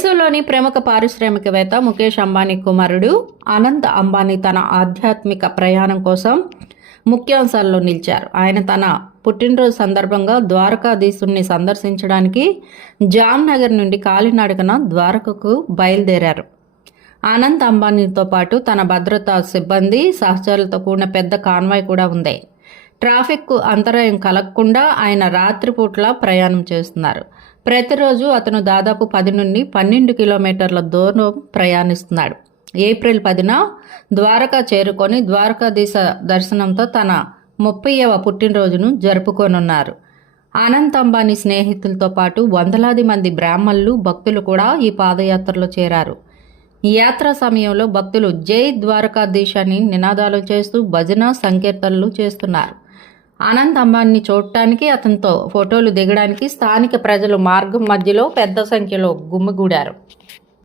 దేశంలోని ప్రముఖ పారిశ్రామికవేత్త ముఖేష్ అంబానీ కుమారుడు అనంత్ అంబానీ తన ఆధ్యాత్మిక ప్రయాణం కోసం ముఖ్యాంశాల్లో నిలిచారు. ఆయన తన పుట్టినరోజు సందర్భంగా ద్వారకాధీశుణ్ణి సందర్శించడానికి జామ్నగర్ నుండి కాలినడకన ద్వారకకు బయలుదేరారు. అనంత్ అంబానీతో పాటు తన భద్రతా సిబ్బంది, సహచరులతో కూడిన పెద్ద కాన్వాయ్ కూడా ఉంది. ట్రాఫిక్కు అంతరాయం కలగకుండా ఆయన రాత్రిపూట్ల ప్రయాణం చేస్తున్నారు. ప్రతిరోజు అతను దాదాపు 10 నుండి 12 కిలోమీటర్ల దూరం ప్రయాణిస్తున్నాడు. ఏప్రిల్ 10న ద్వారకా చేరుకొని ద్వారకాధీశ దర్శనంతో తన 30వ పుట్టినరోజును జరుపుకోనున్నారు. అనంత్ అంబానీ స్నేహితులతో పాటు వందలాది మంది బ్రాహ్మణులు, భక్తులు కూడా ఈ పాదయాత్రలో చేరారు. ఈ యాత్ర సమయంలో భక్తులు జై ద్వారకాధీశ్ అని నినాదాలు చేస్తూ భజన సంకీర్తనలు చేస్తున్నారు. అనంత్ అంబానీని చూడటానికి, అతనితో ఫోటోలు దిగడానికి స్థానిక ప్రజలు మార్గం మధ్యలో పెద్ద సంఖ్యలో గుమిగూడారు.